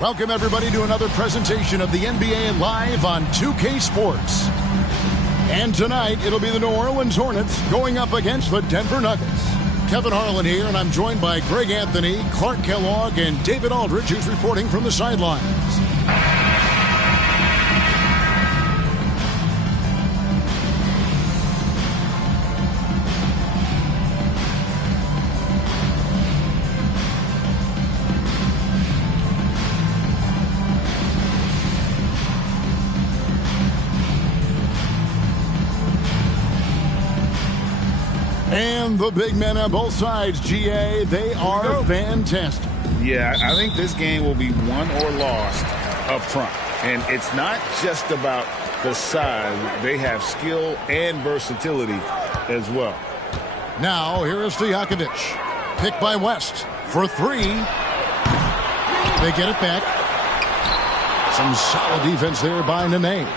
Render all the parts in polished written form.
Welcome, everybody, to another presentation of the NBA Live on 2K Sports. And tonight, it'll be the New Orleans Hornets going up against the Denver Nuggets. Kevin Harlan here, and I'm joined by Greg Anthony, Clark Kellogg, and David Aldridge, who's reporting from the sidelines. And the big men on both sides, GA, they are fantastic. Yeah, I think this game will be won or lost up front. And it's not just about the size. They have skill and versatility as well. Now, here is Stojakovic. Picked by West for three. They get it back. Some solid defense there by Nene.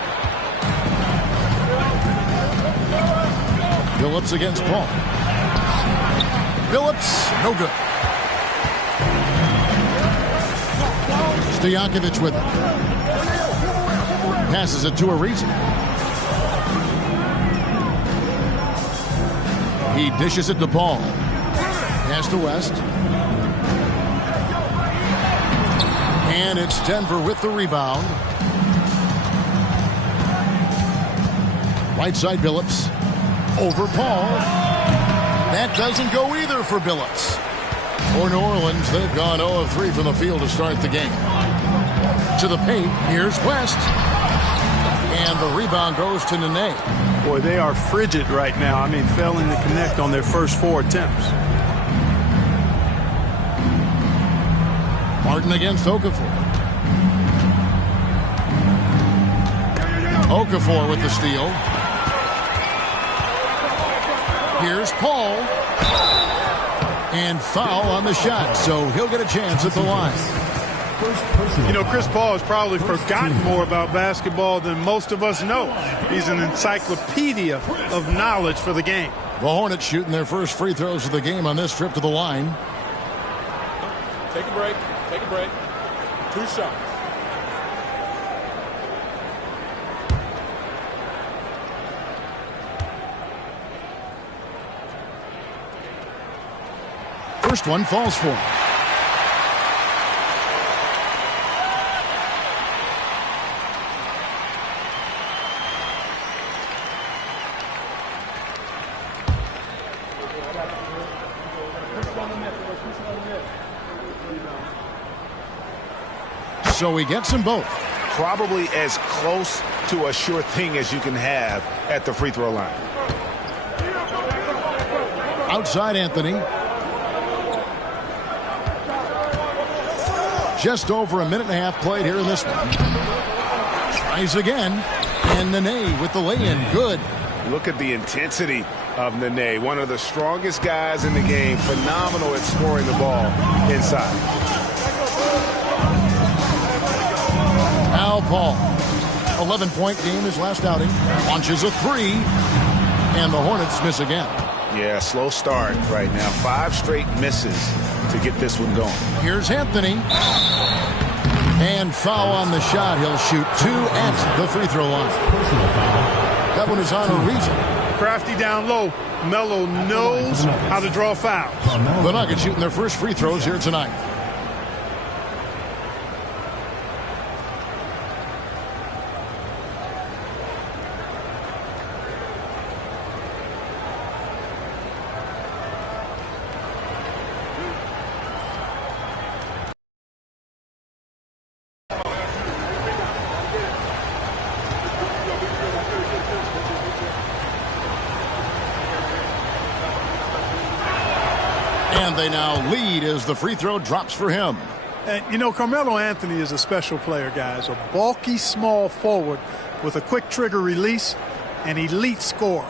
Phillips against Paul. Phillips, no good. Stojakovic with it. Passes it to Ariza. He dishes it to Paul. Pass to West. And it's Denver with the rebound. Right side, Phillips. Over Paul. That doesn't go either for Billups. For New Orleans, they've gone 0 of 3 from the field to start the game. To the paint, here's West. And the rebound goes to Nene. Boy, they are frigid right now. I mean, failing to connect on their first 4 attempts. Martin against Okafor. Okafor with the steal. Here's Paul. And foul on the shot, so he'll get a chance at the line. You know, Chris Paul has probably forgotten more about basketball than most of us know. He's an encyclopedia of knowledge for the game. The Hornets shooting their first free throws of the game on this trip to the line. Take a break. Take a break. 2 shots. First one falls for him. So he gets them both. Probably as close to a sure thing as you can have at the free throw line. Outside Anthony. Just over a minute and a half played here in this one. Tries again. And Nene with the lay-in. Good. Look at the intensity of Nene. One of the strongest guys in the game. Phenomenal at scoring the ball inside. Now Paul. 11-point game his last outing. Launches a three. And the Hornets miss again. Yeah, slow start right now. 5 straight misses to get this one going. Here's Anthony. And foul on the shot. He'll shoot 2 at the free throw line. That one is on Ariza. Crafty down low. Melo knows how to draw fouls. The Nuggets shooting their first free throws here tonight. And they now lead as the free throw drops for him. And, you know, Carmelo Anthony is a special player, guys. A bulky, small forward with a quick trigger release, an elite scorer.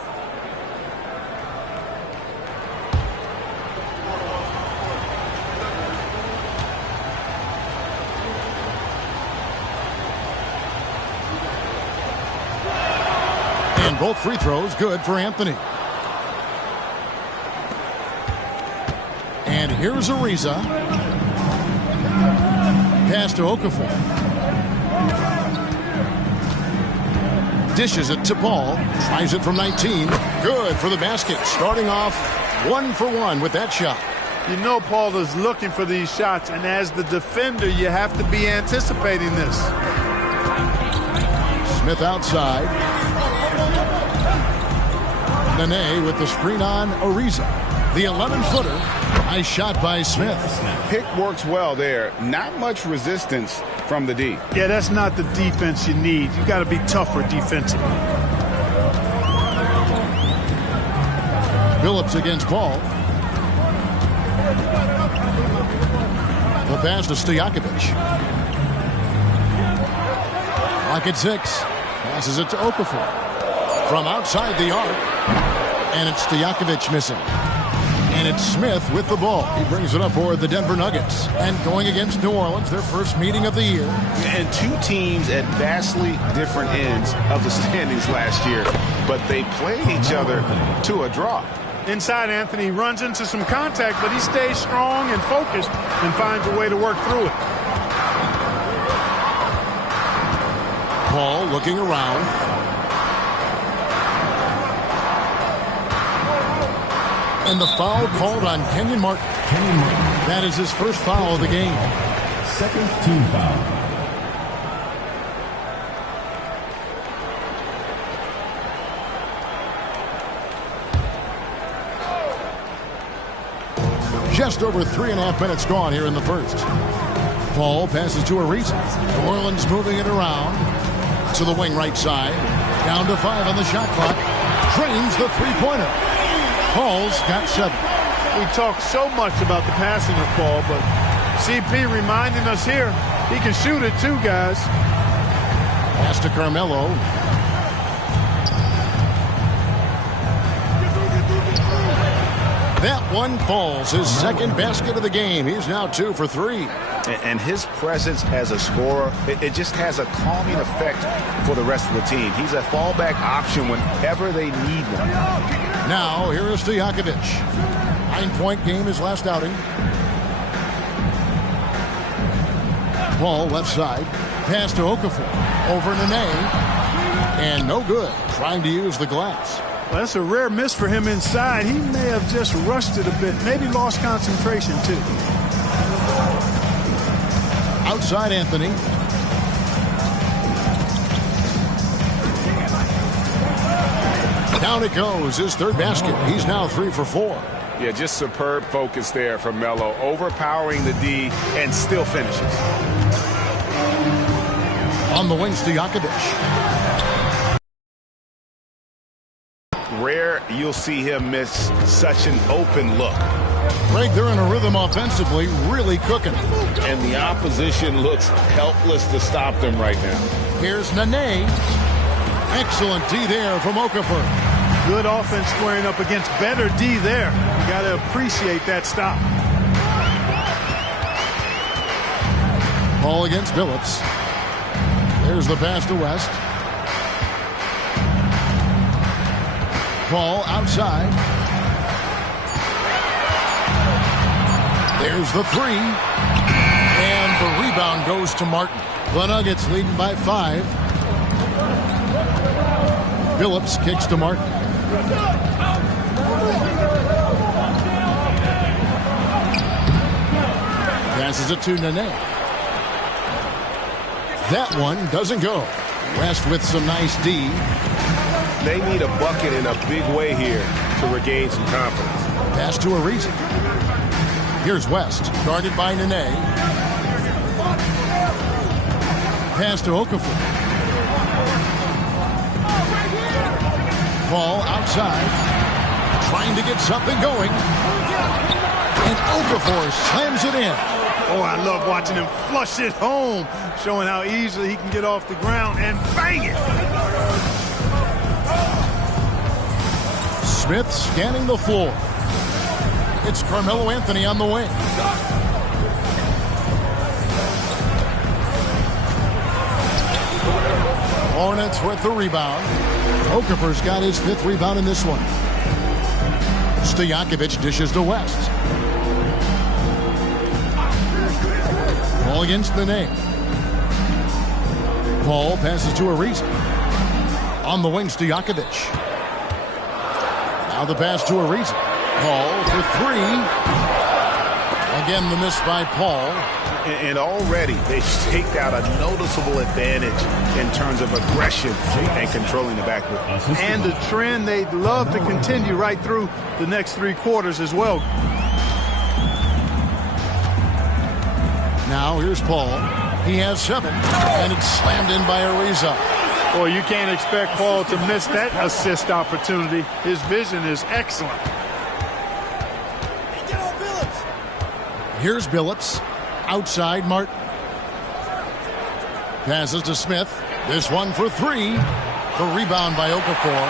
And both free throws good for Anthony. And here's Ariza. Pass to Okafor. Dishes it to Paul. Tries it from 19. Good for the basket. Starting off 1 for 1 with that shot. You know Paul is looking for these shots, and as the defender, you have to be anticipating this. Smith outside. Nene with the screen on Ariza. The 11-footer. Nice shot by Smith. Pick works well there. Not much resistance from the D. Yeah, that's not the defense you need. You got to be tougher defensively. Phillips against Paul. The pass to Stojakovic. Clock at 6. Passes it to Okafor. From outside the arc. And it's Stojakovic missing. And it's Smith with the ball. He brings it up for the Denver Nuggets. And going against New Orleans, their first meeting of the year. And two teams at vastly different ends of the standings last year. But they played each other to a draw. Inside, Anthony runs into some contact, but he stays strong and focused and finds a way to work through it. Paul looking around. And the foul called on Kenyon Martin. That is his first foul of the game. Second team foul. Just over 3.5 minutes gone here in the first. Paul passes to Ariza. New Orleans moving it around to the wing right side. Down to 5 on the shot clock. Drains the three-pointer. Paul's got 7. We talk so much about the passing of Paul, but CP reminding us here, he can shoot it too, guys. Pass to Carmelo. That one falls. His second basket of the game. He's now 2 for 3. And his presence as a scorer, it just has a calming effect for the rest of the team. He's a fallback option whenever they need one. Now, here is Stojakovic. 9-point game his last outing. Paul left side. Pass to Okafor. Over Nene. And no good. Trying to use the glass. Well, that's a rare miss for him inside. He may have just rushed it a bit. Maybe lost concentration, too. Outside Anthony. Down it goes. His third basket. He's now 3 for 4. Yeah, just superb focus there from Melo. Overpowering the D and still finishes. On the wing, Stojakovic. Rare you'll see him miss such an open look. Greg, they're in a rhythm offensively, really cooking. And the opposition looks helpless to stop them right now. Here's Nene. Excellent D there from Okafor. Good offense squaring up against better D there. You got to appreciate that stop. Ball against Phillips. There's the pass to West. Paul outside. There's the 3. And the rebound goes to Martin. The Nuggets leading by 5. Phillips kicks to Martin. Passes it to Nene. That one doesn't go. West with some nice D. They need a bucket in a big way here to regain some confidence. Pass to Ariza. Here's West, guarded by Nene. Pass to Okafor. Ball outside. Trying to get something going. And Okafor slams it in. Oh, I love watching him flush it home, showing how easily he can get off the ground and bang it. Smith scanning the floor. It's Carmelo Anthony on the wing. Hornets with the rebound. Okafor's got his 5th rebound in this one. Stojakovic dishes to West. Ball against Nene. Paul passes to Ariza. On the wings to Jakovic. Now the pass to Ariza. Paul for three. Again, the miss by Paul. And already they've staked out a noticeable advantage in terms of aggression and controlling the backboard. And the trend they'd love to continue right through the next 3 quarters as well. Now here's Paul. He has 7, and it's slammed in by Ariza. Boy, you can't expect Paul to miss that assist opportunity. His vision is excellent. Here's Billups. Outside Martin. Passes to Smith. This one for 3. The rebound by Okafor.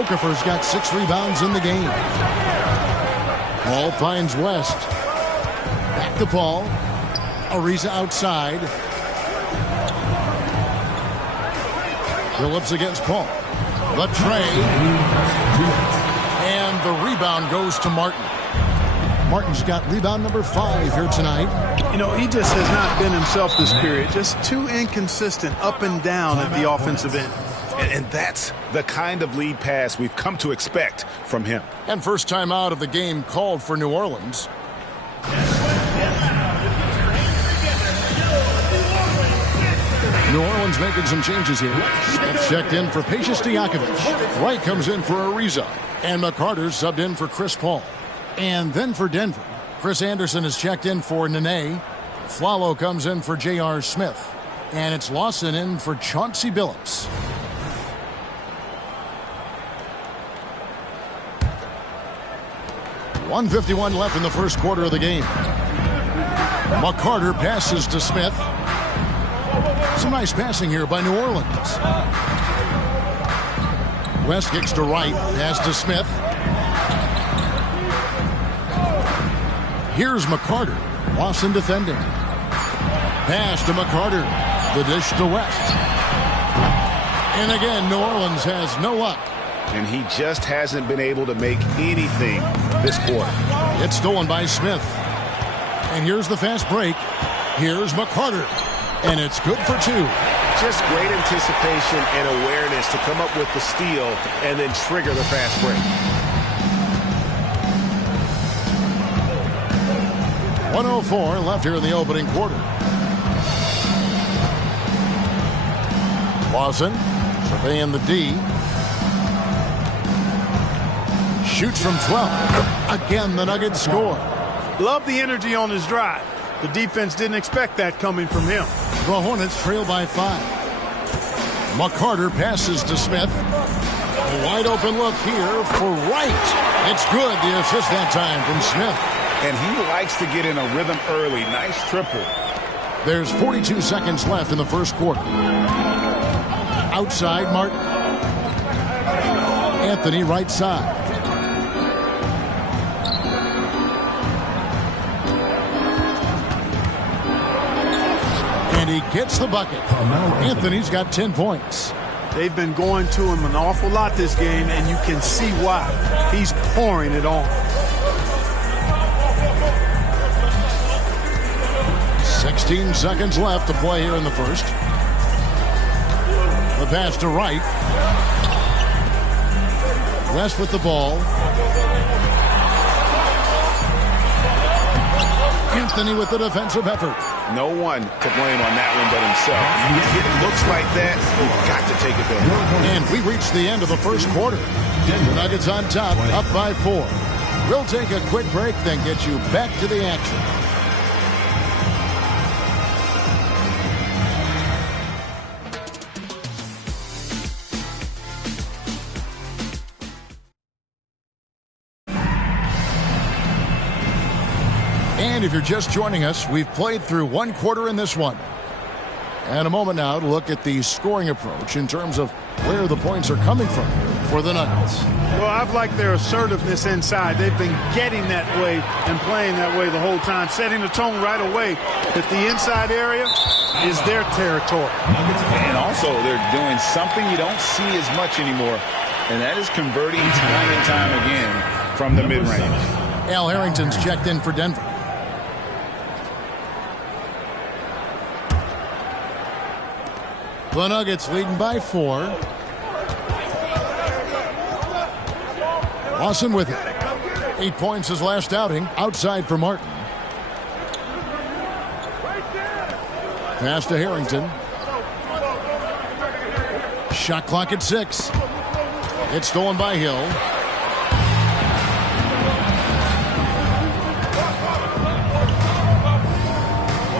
Okafor's got 6 rebounds in the game. Paul finds West. Back to Paul. Ariza outside. Billups against Paul. The tray. And the rebound goes to Martin. Martin's got rebound number 5 here tonight. You know, he just has not been himself this period. Just too inconsistent up and down at the offensive end. And that's the kind of lead pass we've come to expect from him. And first time out of the game called for New Orleans. New Orleans making some changes here. Smith checked in for Patience Diakovic. Wright comes in for Ariza. And McCarter subbed in for Chris Paul. And then for Denver, Chris Anderson is checked in for Nene. Flalo comes in for J.R. Smith. And it's Lawson in for Chauncey Billups. .151 left in the first quarter of the game. McCarter passes to Smith. Some nice passing here by New Orleans. West kicks to Wright. Pass to Smith. Here's McCarter. Lawson defending. Pass to McCarter. The dish to West. And again, New Orleans has no luck. And he just hasn't been able to make anything this quarter. It's stolen by Smith. And here's the fast break. Here's McCarter. And it's good for 2. Just great anticipation and awareness to come up with the steal and then trigger the fast break. 1:04 left here in the opening quarter. Lawson surveying the D. Shoots from 12. Again, the Nuggets score. Love the energy on his drive. The defense didn't expect that coming from him. The Hornets trail by 5. McCarter passes to Smith. A wide open look here for Wright. It's good. The assist that time from Smith. And he likes to get in a rhythm early. Nice triple. There's 42 seconds left in the first quarter. Outside Martin. Anthony right side. And he gets the bucket. Anthony's got 10 points. They've been going to him an awful lot this game, and you can see why. He's pouring it on. 16 seconds left to play here in the first. The pass to Wright. West with the ball. Anthony with the defensive effort. No one to blame on that one but himself. It looks like that. You've got to take it back. And we reached the end of the first quarter. The Nuggets on top, up by 4. We'll take a quick break, then get you back to the action. And if you're just joining us, we've played through 1 quarter in this one. And a moment now to look at the scoring approach in terms of where the points are coming from for the Nuggets. Well, I've liked their assertiveness inside. They've been getting that way and playing that way the whole time, setting the tone right away that the inside area is their territory. And also they're doing something you don't see as much anymore, and that is converting time and time again from the mid-range. Al Harrington's checked in for Denver. The Nuggets leading by 4. Lawson with it. 8 points his last outing. Outside for Martin. Pass to Harrington. Shot clock at 6. It's stolen by Hill.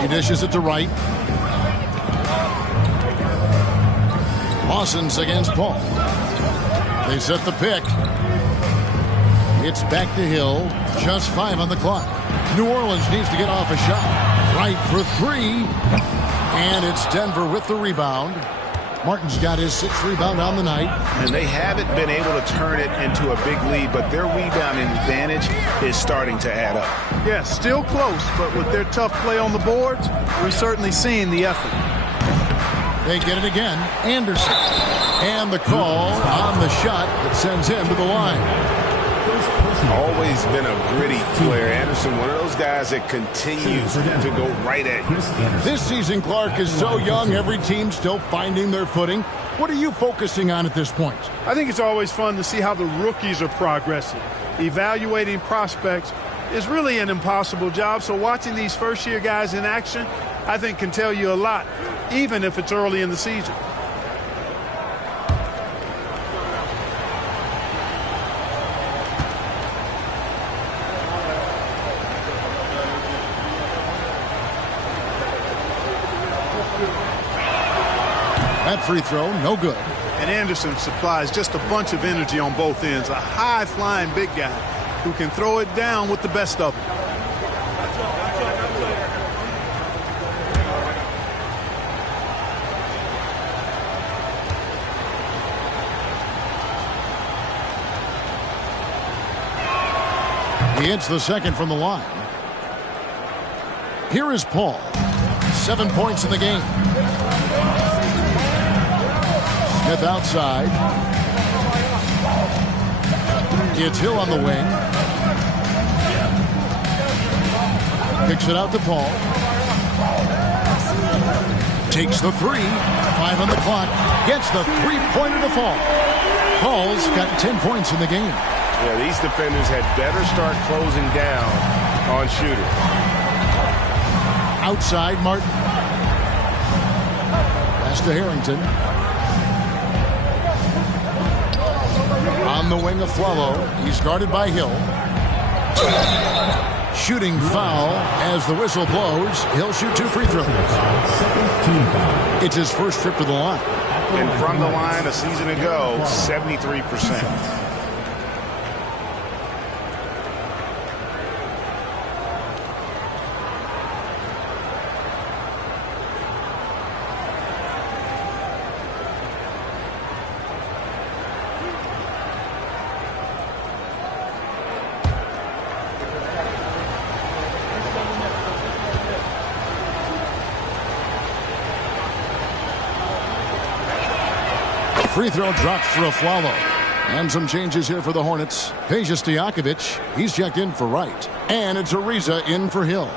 He dishes it to Wright. Lawson's against Paul. They set the pick. It's back to Hill. Just 5 on the clock. New Orleans needs to get off a shot. Wright for 3. And it's Denver with the rebound. Martin's got his 6th rebound on the night. And they haven't been able to turn it into a big lead, but their rebounding advantage is starting to add up. Yes, still close, but with their tough play on the boards, we're certainly seeing the effort. They get it again. Anderson. And the call on the shot that sends him to the line. Always been a gritty player. Anderson, one of those guys that continues to go right at you. This season, Clark, is so young. Every team still finding their footing. What are you focusing on at this point? I think it's always fun to see how the rookies are progressing. Evaluating prospects is really an impossible job, so watching these first-year guys in action, I think, can tell you a lot, even if it's early in the season. That free throw, no good. And Anderson supplies just a bunch of energy on both ends. A high-flying big guy who can throw it down with the best of them. He hits the second from the line. Here is Paul. 7 points in the game. Smith outside. It's Hill on the wing. Picks it out to Paul. Takes the 3. 5 on the clock. Gets the three-pointer to fall. Paul's got 10 points in the game. Yeah, these defenders had better start closing down on shooters. Outside, Martin. Pass to Harrington. On the wing of Flalo. He's guarded by Hill. Shooting foul as the whistle blows. He'll shoot 2 free throws. It's his first trip to the line. And from the line a season ago, 73%. Free throw drops for a Flalo. And some changes here for the Hornets. Peja Stojakovic, he's checked in for Wright. And it's Ariza in for Hill.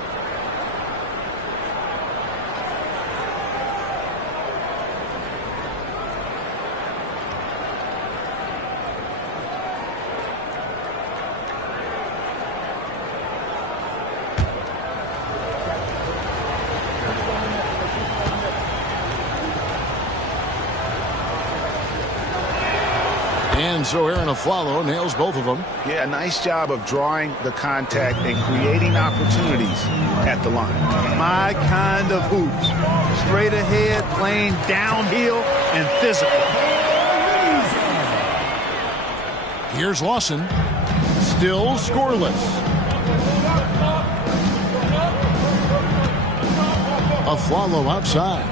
And so Aaron Aflalo nails both of them. Yeah, nice job of drawing the contact and creating opportunities at the line. My kind of hoops. Straight ahead, playing downhill, and physical. Here's Lawson. Still scoreless. Aflalo outside.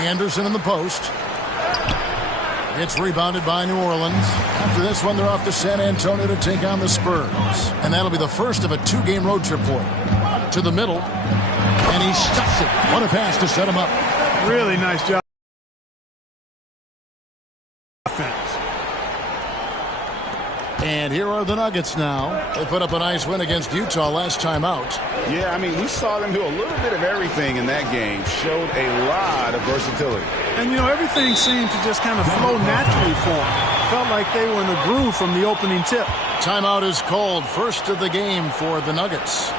Anderson in the post. It's rebounded by New Orleans. After this one, they're off to San Antonio to take on the Spurs. And that'll be the first of a 2-game road trip for him. To the middle. And he stuffs it. What a pass to set him up. Really nice job. And here are the Nuggets now. They put up a nice win against Utah last time out. Yeah, I mean, we saw them do a little bit of everything in that game. Showed a lot of versatility. And, you know, everything seemed to just kind of flow naturally for them. Felt like they were in a groove from the opening tip. Timeout is called. First of the game for the Nuggets.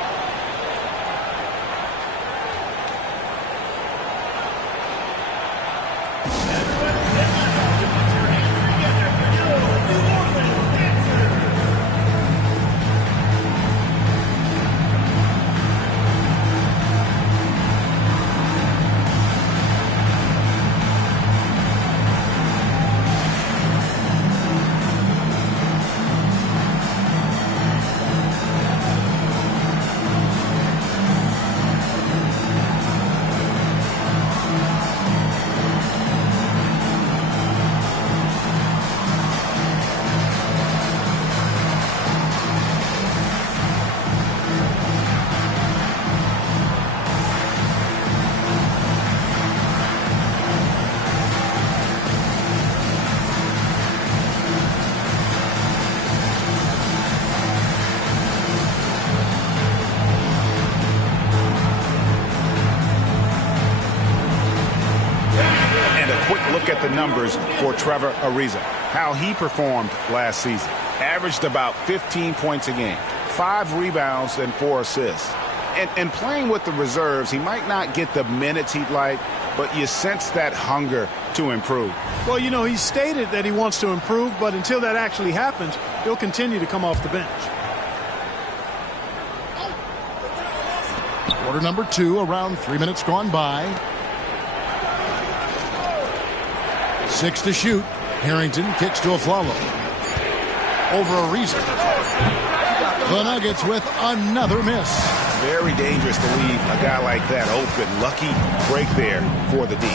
The numbers for Trevor Ariza, how he performed last season. Averaged about 15 points a game, 5 rebounds and 4 assists. And playing with the reserves, he might not get the minutes he'd like, but you sense that hunger to improve. Well, you know, he stated that he wants to improve, but until that actually happens, he'll continue to come off the bench. Quarter number 2, around 3 minutes gone by. 6 to shoot. Harrington kicks to Aflalo. Over Ariza. The Nuggets with another miss. Very dangerous to leave a guy like that open. Lucky break there for the D.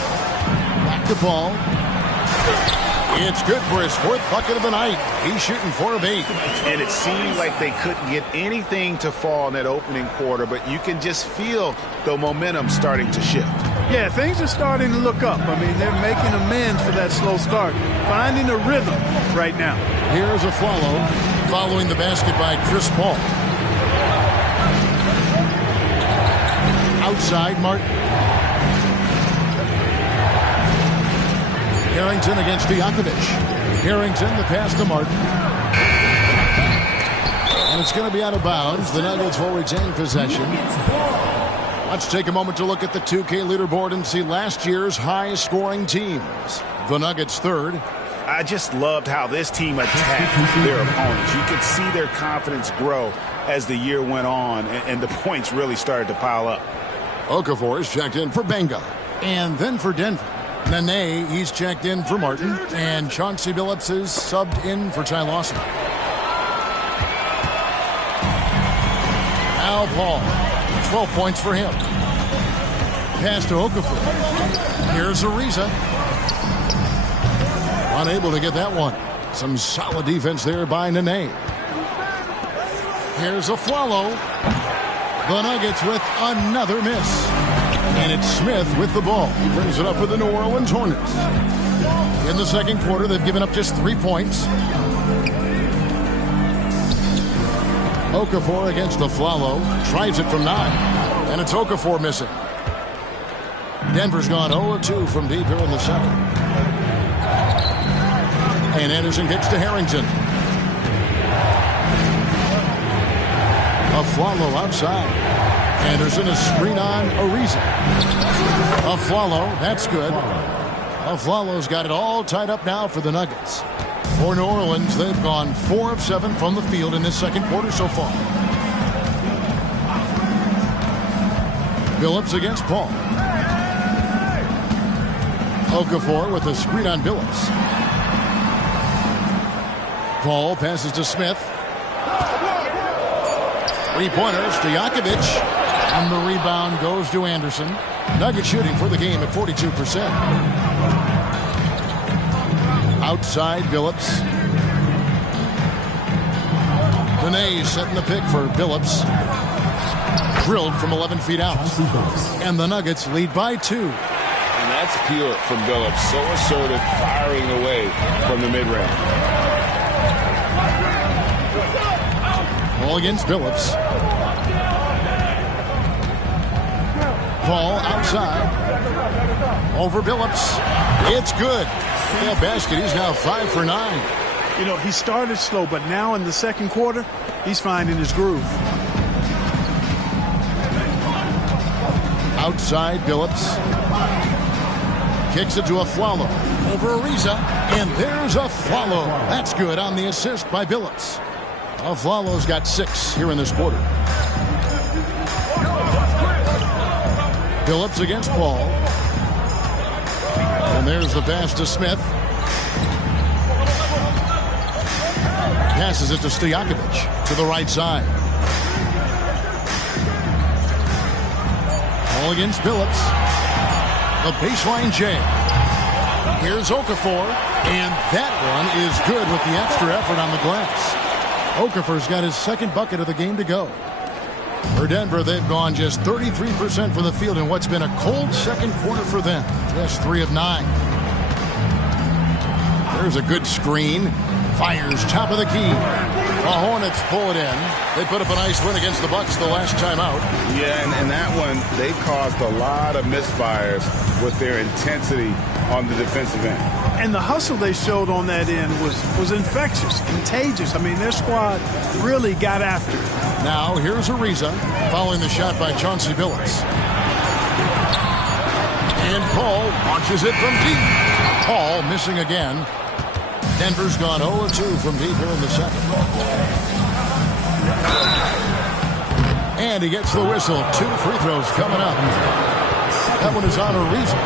Back to Paul. It's good for his 4th bucket of the night. He's shooting 4 of 8. And it seemed like they couldn't get anything to fall in that opening quarter, but you can just feel the momentum starting to shift. Yeah, things are starting to look up. I mean, they're making amends for that slow start. Finding a rhythm right now. Here's a follow. Following the basket by Chris Paul. Outside, Martin. Harrington against Stojakovic. Harrington, the pass to Martin. And it's going to be out of bounds. The Nuggets will retain possession. Let's take a moment to look at the 2K leaderboard and see last year's high-scoring teams. The Nuggets 3rd. I just loved how this team attacked their opponents. You could see their confidence grow as the year went on, and the points really started to pile up. Okafor is checked in for Benga. And then for Denver. Nene, he's checked in for Martin. And Chauncey Billups is subbed in for Ty Lawson. Al Paul. 12 points for him. Pass to Okafor. Here's Ariza. Unable to get that one. Some solid defense there by Nene. Here's Aflalo. The Nuggets with another miss. And it's Smith with the ball. He brings it up for the New Orleans Hornets. In the second quarter, they've given up just 3 points. Okafor against Aflalo. Tries it from 9. And it's Okafor missing. Denver's gone 0-2 from deep here in the second. And Anderson kicks to Harrington. Aflalo outside. Anderson is screen on Ariza. Aflalo, that's good. Aflalo's got it all tied up now for the Nuggets. For New Orleans, they've gone 4 of 7 from the field in this second quarter so far. Billups against Paul. Okafor with a screen on Billups. Paul passes to Smith. 3-pointers to Stojakovic. And the rebound goes to Anderson. Nuggets shooting for the game at 42%. Outside, Billups. Nene setting the pick for Billups. Drilled from 11 feet out. And the Nuggets lead by 2. And that's pure from Billups. So assertive, firing away from the mid-range. Ball against Billups. Ball outside. Over Billups. It's good. Yeah, basket. He's now 5 for 9. You know, he started slow, but now in the second quarter, he's finding his groove. Outside Billups. Kicks it to Aflalo. Over Ariza. And there's Aflalo. That's good on the assist by Billups. Aflalo's got 6 here in this quarter. Billups against Paul. And there's the pass to Smith. Passes it to Stojakovic to the right side. Ball against Billups. The baseline jam. Here's Okafor. And that one is good with the extra effort on the glass. Okafor's got his second bucket of the game to go. For Denver, they've gone just 33% from the field in what's been a cold second quarter for them. Just 3 of 9. There's a good screen. Fires top of the key. The Hornets pull it in. They put up a nice win against the Bucks the last time out. Yeah, and that one, they caused a lot of misfires with their intensity on the defensive end. And the hustle they showed on that end was infectious, contagious. I mean, their squad really got after it. Now, here's Ariza following the shot by Chauncey Billups. And Paul launches it from deep. Paul missing again. Denver's gone 0-2 from deep here in the second. And he gets the whistle. 2 free throws coming up. That one is on Ariza.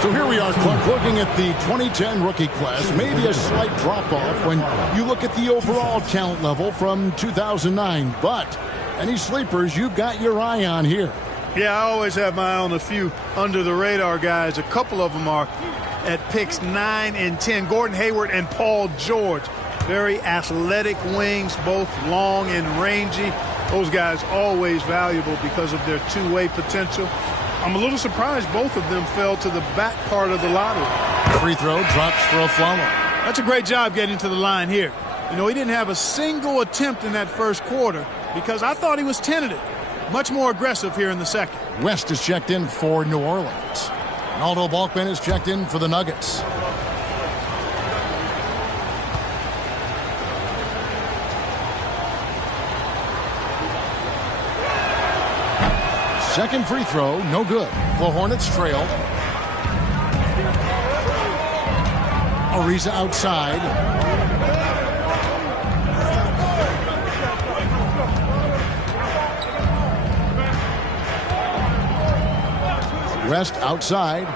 So here we are, Clark, looking at the 2010 rookie class. Maybe a slight drop-off when you look at the overall talent level from 2009. But any sleepers you've got your eye on here? Yeah, I always have my eye on a few under-the-radar guys. A couple of them are at picks 9 and 10. Gordon Hayward and Paul George. Very athletic wings, both long and rangy. Those guys always valuable because of their two-way potential. I'm a little surprised both of them fell to the back part of the lottery. Free throw drops for Aflalo. That's a great job getting to the line here. You know, he didn't have a single attempt in that first quarter because I thought he was tentative. Much more aggressive here in the second. West is checked in for New Orleans. Aldo Balkman is checked in for the Nuggets. Second free throw, no good. The Hornets trail. Ariza outside. West outside.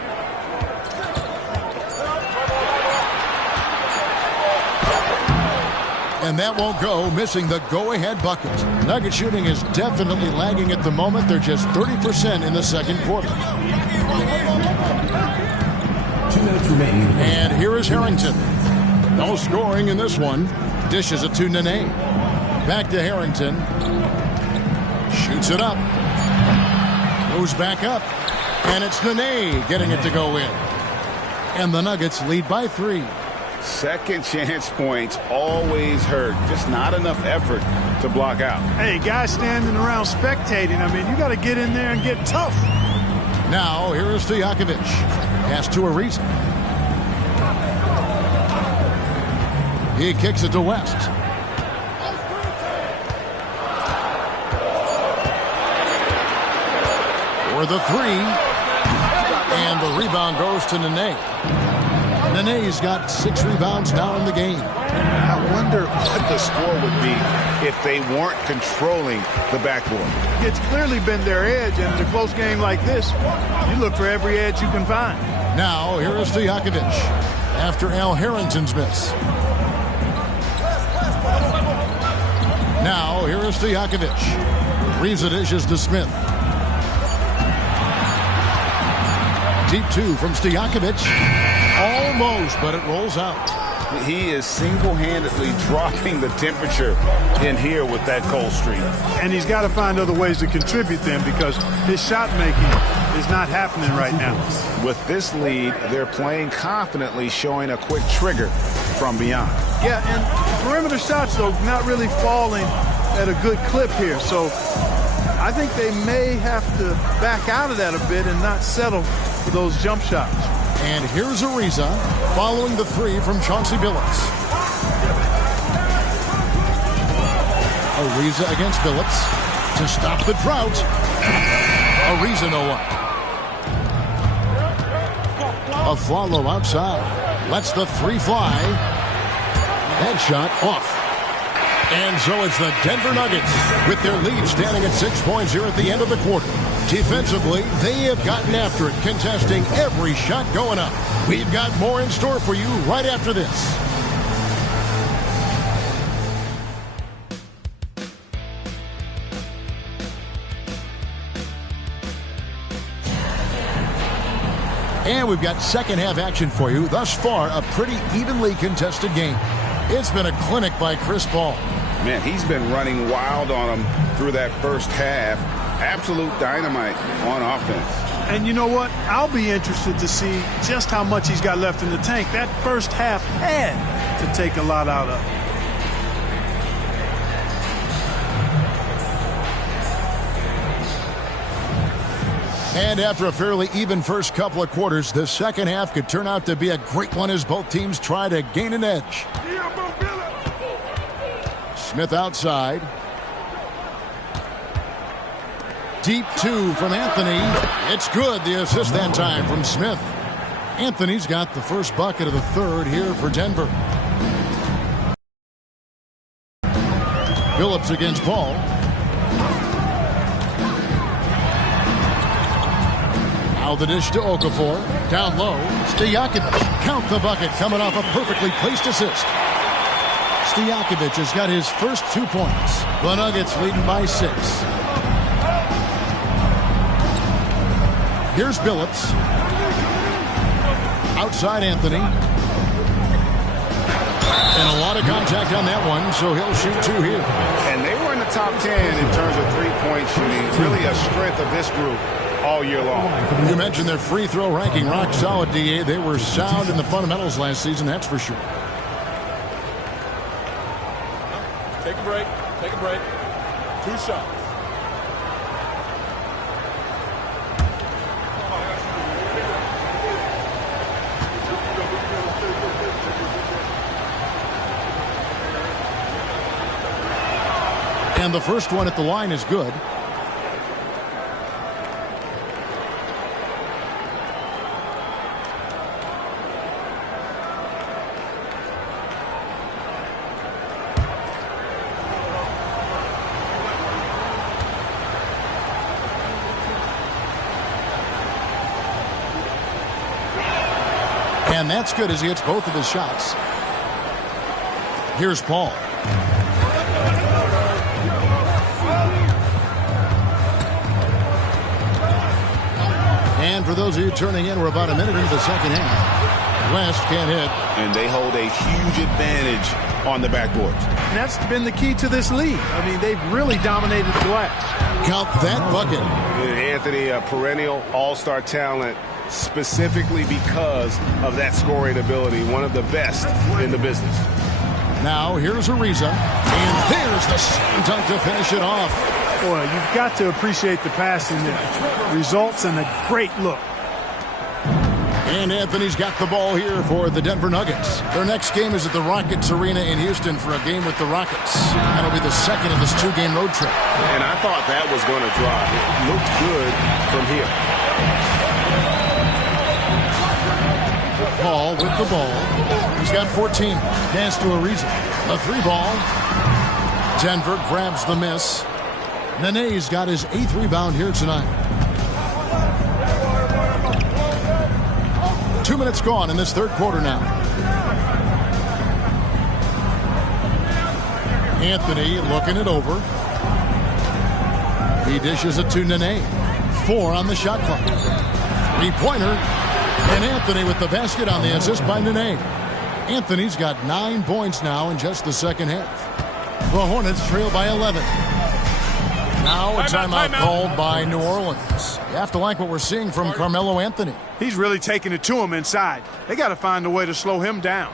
And that won't go, missing the go-ahead bucket. Nugget shooting is definitely lagging at the moment. They're just 30% in the second quarter. 2 minutes remaining. And here is Harrington. No scoring in this one. Dishes it to Nene. Back to Harrington. Shoots it up. Goes back up. And it's Nene getting it to go in. And the Nuggets lead by 3. Second chance points always hurt. Just not enough effort to block out. Hey, guys standing around spectating. I mean, you got to get in there and get tough. Now, here is Stojakovic. Pass to Ariza. He kicks it to West. For the 3. And the rebound goes to Nene. Nene's got 6 rebounds now in the game. I wonder what the score would be if they weren't controlling the backboard. It's clearly been their edge, and in a close game like this, you look for every edge you can find. Now, here is Stojakovic after Al Harrington's miss. Now, here is Stojakovic. Ariza dishes to Smith. Deep 2 from Stojakovic. Almost, but it rolls out. He is single-handedly dropping the temperature in here with that cold streak. And he's got to find other ways to contribute then because his shot making is not happening right now. With this lead, they're playing confidently, showing a quick trigger from beyond. Yeah, and perimeter shots, though, not really falling at a good clip here. So I think they may have to back out of that a bit and not settle for those jump shots. And here's Ariza following the three from Chauncey Billups. Ariza against Billups to stop the drought. Ariza no up. A follow outside. Lets the three fly. That shot off. And so it's the Denver Nuggets with their lead standing at 6 points here at the end of the quarter. Defensively, they have gotten after it, contesting every shot going up. We've got more in store for you right after this. And we've got second half action for you. Thus far, a pretty evenly contested game. It's been a clinic by Chris Paul. Man, he's been running wild on them through that first half. Absolute dynamite on offense. And you know what? I'll be interested to see just how much he's got left in the tank. That first half had to take a lot out of it. And after a fairly even first couple of quarters, the second half could turn out to be a great one as both teams try to gain an edge. Smith outside. Deep two from Anthony. It's good. The assist that time from Smith. Anthony's got the first bucket of the third here for Denver. Billups against Paul. Now the dish to Okafor. Down low. Stojakovic. Count the bucket coming off a perfectly placed assist. Stojakovic has got his first 2 points. The Nuggets leading by 6. Here's Billups. Outside Anthony. And a lot of contact on that one, so he'll shoot 2 here. And they were in the top 10 in terms of three-point shooting. Really a strength of this group all year long. You mentioned their free throw ranking rock solid, DA. They were sound in the fundamentals last season, that's for sure. Take a break. Take a break. 2 shots. And the first one at the line is good. And that's good as he hits both of his shots. Here's Paul. And for those of you turning in, we're about a minute into the second half. West can't hit. And they hold a huge advantage on the backboards. And that's been the key to this league. I mean, they've really dominated the glass. Count that bucket. Anthony, a perennial all-star talent, specifically because of that scoring ability, one of the best in the business. Now here's Ariza, and there's the slam dunk to finish it off. Boy, you've got to appreciate the passing there. Results in a great look. And Anthony's got the ball here for the Denver Nuggets. Their next game is at the Rockets Arena in Houston for a game with the Rockets. That'll be the second of this 2-game road trip. And I thought that was going to drive. It looked good from here. Paul with the ball. He's got 14. Pass to Ariza. A 3-ball. Denver grabs the miss. Nene's got his 8th rebound here tonight. 2 minutes gone in this third quarter now. Anthony looking it over. He dishes it to Nene. 4 on the shot clock. 3-pointer. And Anthony with the basket on the assist by Nene. Anthony's got 9 points now in just the second half. The Hornets trail by 11. Now a timeout called by New Orleans. You have to like what we're seeing from Carmelo Anthony. He's really taking it to him inside. They got to find a way to slow him down.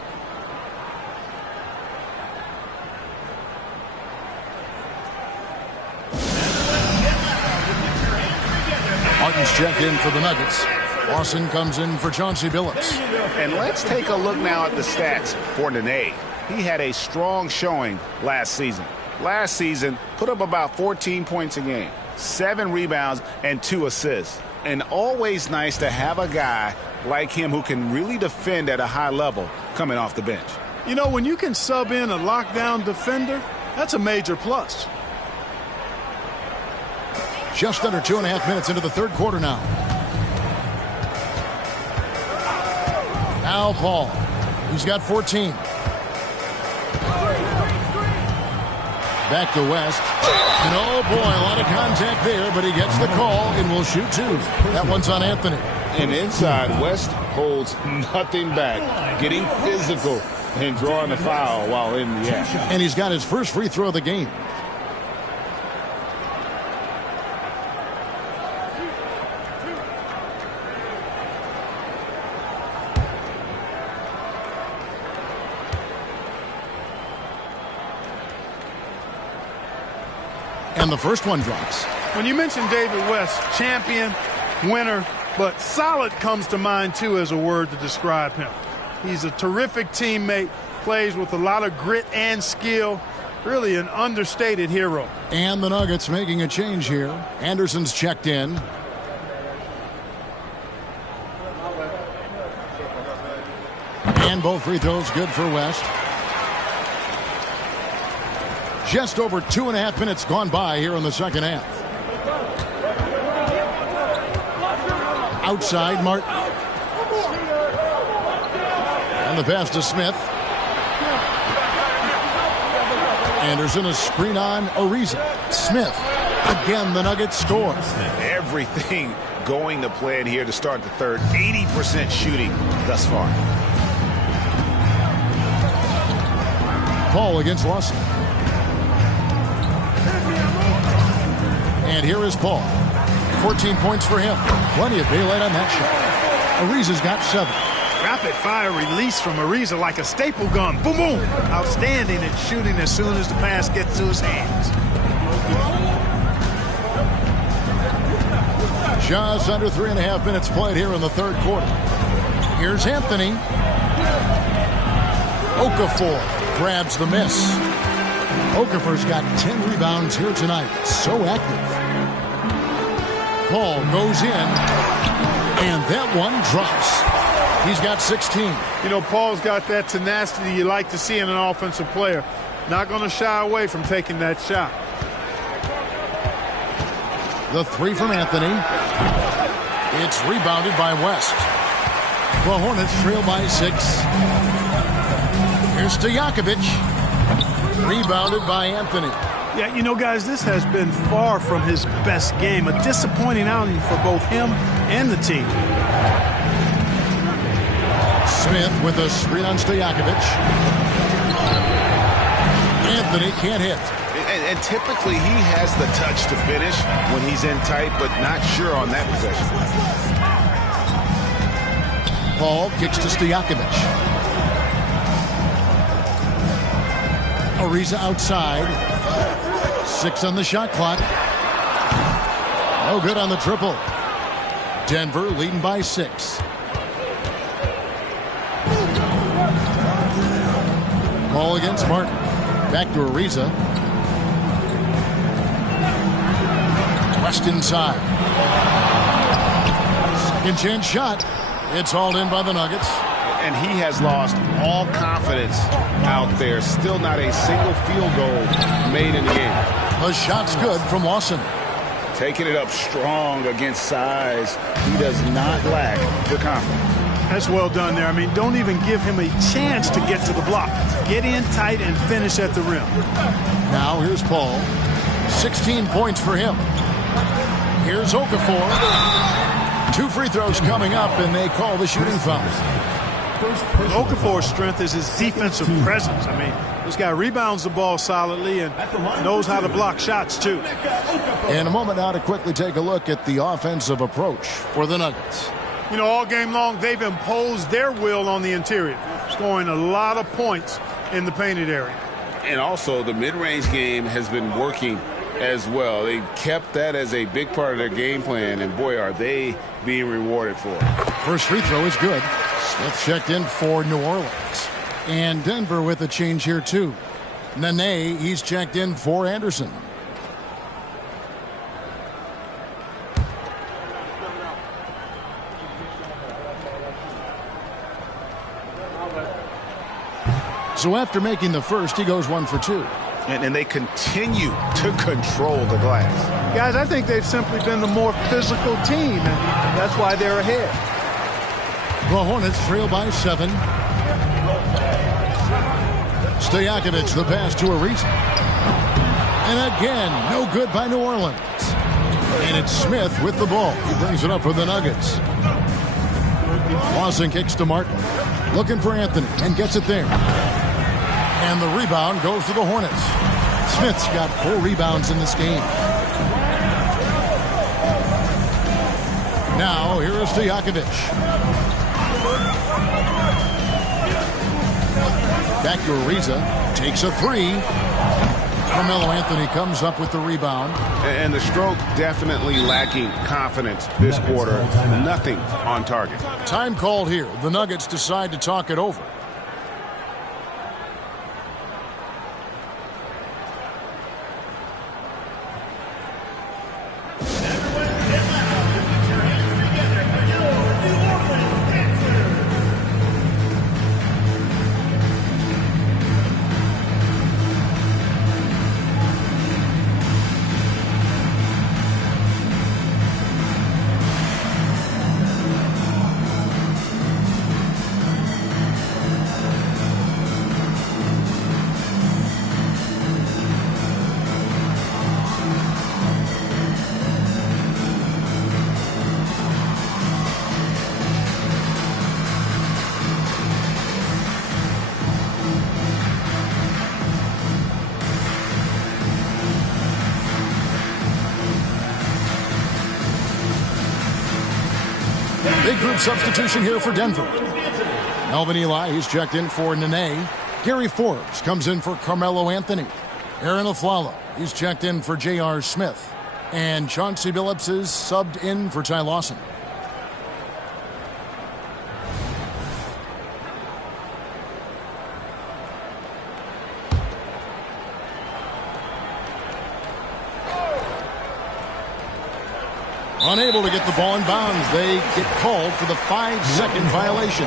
Martin's checked in for the Nuggets. Lawson comes in for Chauncey Billups. And let's take a look now at the stats for Nene. He had a strong showing last season. Last season, put up about 14 points a game, 7 rebounds, and 2 assists. And always nice to have a guy like him who can really defend at a high level coming off the bench. You know, when you can sub in a lockdown defender, that's a major plus. Just under 2.5 minutes into the third quarter now. Now Paul. He's got 14. Back to West. And oh boy, a lot of contact there, but he gets the call and will shoot 2. That one's on Anthony. And inside, West holds nothing back, getting physical and drawing the foul while in the act. And he's got his first free throw of the game. And the first one drops. When you mention David West, champion, winner, but solid comes to mind too as a word to describe him. He's a terrific teammate, plays with a lot of grit and skill, really an understated hero. And the Nuggets making a change here. Anderson's checked in. And both free throws good for West. Just over 2.5 minutes gone by here in the second half. Outside, Martin. And the pass to Smith. Anderson, a screen on Ariza. Smith. Again, the Nuggets score. Everything going to plan here to start the third. 80% shooting thus far. Paul against Lawson. And here is Paul. 14 points for him. Plenty of daylight on that shot. Ariza's got 7. Rapid fire release from Ariza like a staple gun. Boom, boom. Outstanding at shooting as soon as the pass gets to his hands. Just under 3.5 minutes played here in the third quarter. Here's Anthony. Okafor grabs the miss. Okafor's got 10 rebounds here tonight. So active. Paul goes in, and that one drops. He's got 16. You know, Paul's got that tenacity you like to see in an offensive player. Not going to shy away from taking that shot. The 3 from Anthony. It's rebounded by West. The Hornets trail by 6. Here's Stojakovic. Rebounded by Anthony. Yeah, you know, guys, this has been far from his best game. A disappointing outing for both him and the team. Smith with a screen on Stojakovic. Anthony can't hit. And typically he has the touch to finish when he's in tight, but not sure on that possession. Paul kicks to Stojakovic. Ariza outside. 6 on the shot clock. No good on the triple. Denver leading by 6. Ball against Martin. Back to Ariza. West inside. Second chance shot. It's hauled in by the Nuggets. And he has lost all confidence out there. Still not a single field goal made in the game. The shot's good from Lawson. Taking it up strong against size. He does not lack the confidence. That's well done there. I mean, don't even give him a chance to get to the block. Get in tight and finish at the rim. Now here's Paul. 16 points for him. Here's Okafor. 2 free throws coming up, and they call the shooting foul. Okafor's strength is his defensive presence. I mean, this guy rebounds the ball solidly and knows how to block shots, too. In a moment now to quickly take a look at the offensive approach for the Nuggets. You know, all game long, they've imposed their will on the interior, scoring a lot of points in the painted area. And also, the mid-range game has been working as well. They kept that as a big part of their game plan, and boy, are they being rewarded for it. First free throw is good. Smith checked in for New Orleans. And Denver with a change here, too. Nene, he's checked in for Anderson. So after making the first, he goes 1 for 2. And they continue to control the glass. Guys, I think they've simply been the more physical team, and that's why they're ahead. The Hornets trail by 7. Stojakovic, the pass to Ariza. And again, no good by New Orleans. And it's Smith with the ball. He brings it up for the Nuggets. Lawson kicks to Martin. Looking for Anthony and gets it there. And the rebound goes to the Hornets. Smith's got 4 rebounds in this game. Now, here is Stojakovic. Back to Ariza. Takes a 3. Carmelo Anthony comes up with the rebound. And the stroke definitely lacking confidence this quarter. Nothing on target. Time called here. The Nuggets decide to talk it over. Big group substitution here for Denver. Melvin Ely, he's checked in for Nene. Gary Forbes comes in for Carmelo Anthony. Aaron Aflalo, he's checked in for J.R. Smith. And Chauncey Billups is subbed in for Ty Lawson. Unable to get the ball in bounds. They get called for the 5-second violation.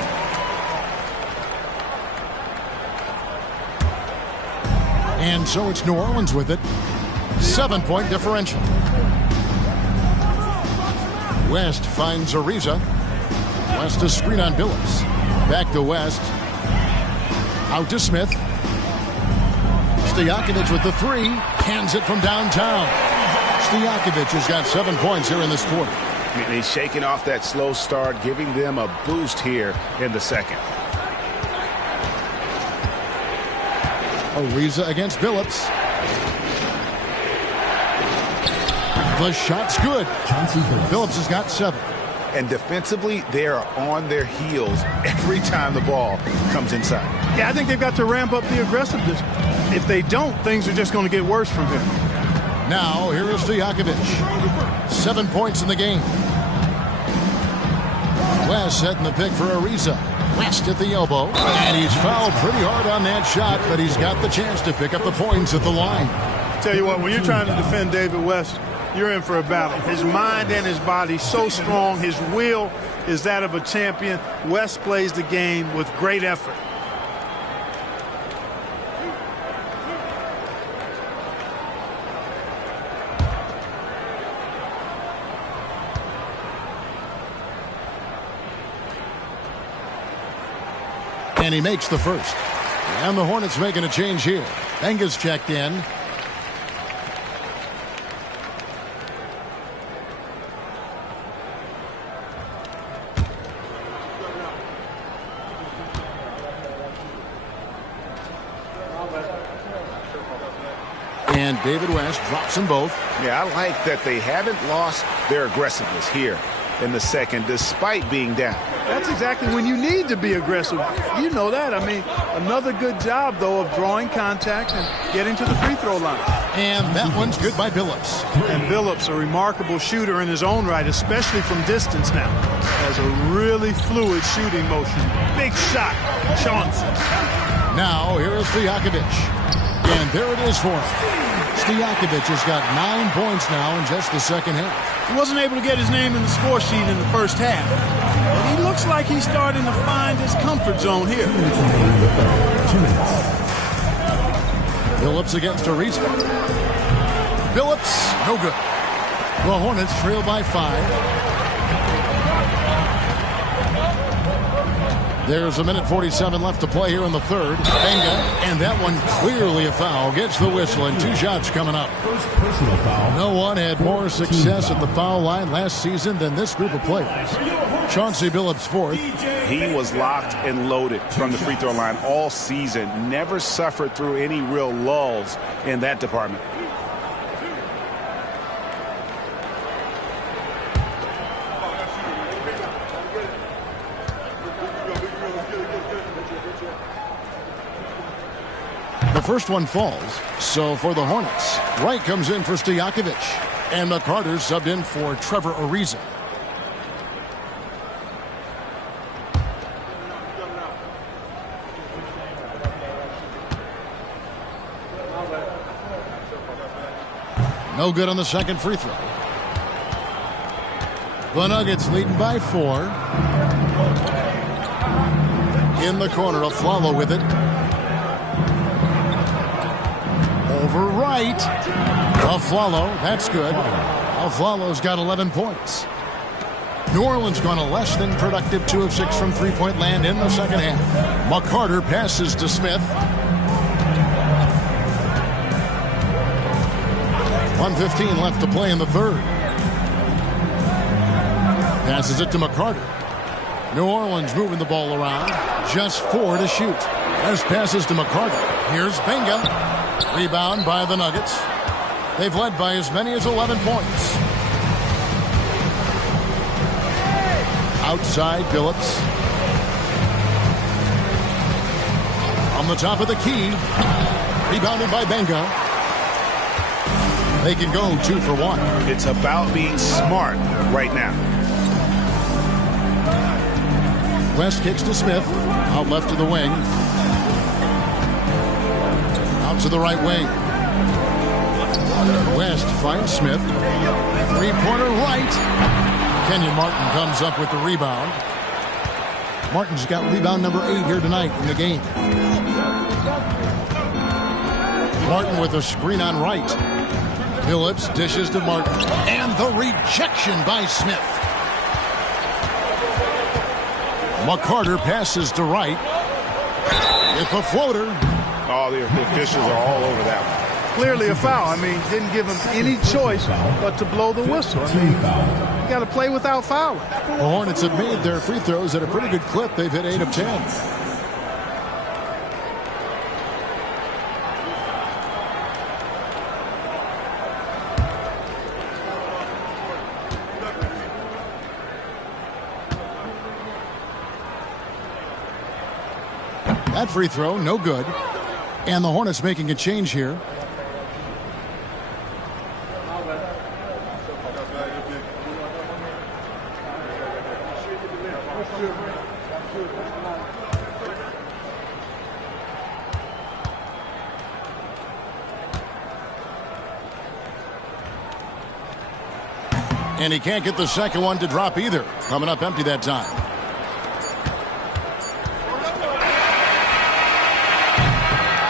And so it's New Orleans with it. 7-point differential. West finds Ariza. West a screen on Billups. Back to West. Out to Smith. Stojakovic with the 3. Hands it from downtown. Stojakovic has got 7 points here in this quarter. And he's shaking off that slow start, giving them a boost here in the second. Ariza against Billups. The shot's good. Billups has got 7. And defensively, they are on their heels every time the ball comes inside. Yeah, I think they've got to ramp up the aggressiveness. If they don't, things are just going to get worse from here. Now, here is Stojakovic. 7 points in the game. West setting the pick for Ariza. West at the elbow. And he's fouled pretty hard on that shot, but he's got the chance to pick up the points at the line. Tell you what, when you're trying to defend David West, you're in for a battle. His mind and his body so strong. His will is that of a champion. West plays the game with great effort. And he makes the first. And the Hornets making a change here. Benga's checked in. And David West drops them both. Yeah, I like that they haven't lost their aggressiveness here in the second, despite being down. That's exactly when you need to be aggressive. You know that. I mean, another good job, though, of drawing contact and getting to the free throw line. And that one's good by Billups. And Billups, a remarkable shooter in his own right, especially from distance now. Has a really fluid shooting motion. Big shot, Chauncey. Now, here is Stojakovic. And there it is for him. Stojakovic has got 9 points now in just the second half. He wasn't able to get his name in the score sheet in the first half. But he looks like he's starting to find his comfort zone here. 2 minutes. Billups against Ariza. Billups, no good. The Hornets trail by 5. There's a minute 47 left to play here in the third. Benga, and that one clearly a foul. Gets the whistle, and 2 shots coming up. First personal foul. No one had more success at the foul line last season than this group of players. Chauncey Billups fourth. He was locked and loaded from the free throw line all season. Never suffered through any real lulls in that department. The first one falls. So for the Hornets, Wright comes in for Stojakovic. And McCarter subbed in for Trevor Ariza. No good on the second free throw. The Nuggets leading by 4. In the corner, Aflalo with it. Over Wright. Aflalo, that's good. Aflalo's got 11 points. New Orleans gone a less than productive 2 of 6 from three-point land in the second half. McCarter passes to Smith. 1:15 left to play in the third. Passes it to McCarter. New Orleans moving the ball around. Just 4 to shoot. As passes to McCarter. Here's Benga. Rebound by the Nuggets. They've led by as many as 11 points. Outside Billups. On the top of the key. Rebounded by Benga. They can go 2 for 1. It's about being smart right now. West kicks to Smith. Out left to the wing. Out to the right wing. West finds Smith. Three-pointer right. Kenyon Martin comes up with the rebound. Martin's got rebound number 8 here tonight in the game. Martin with a screen on right. Billups dishes to Martin. And the rejection by Smith. McCarter passes to Wright. With a floater. Oh, the officials are all over that one. Clearly a foul. I mean, didn't give him any choice but to blow the whistle. I mean, you got to play without fouling. The Hornets have made their free throws at a pretty good clip. They've hit 8 of 10. That free throw, no good. And the Hornets making a change here. And he can't get the second one to drop either. Coming up empty that time.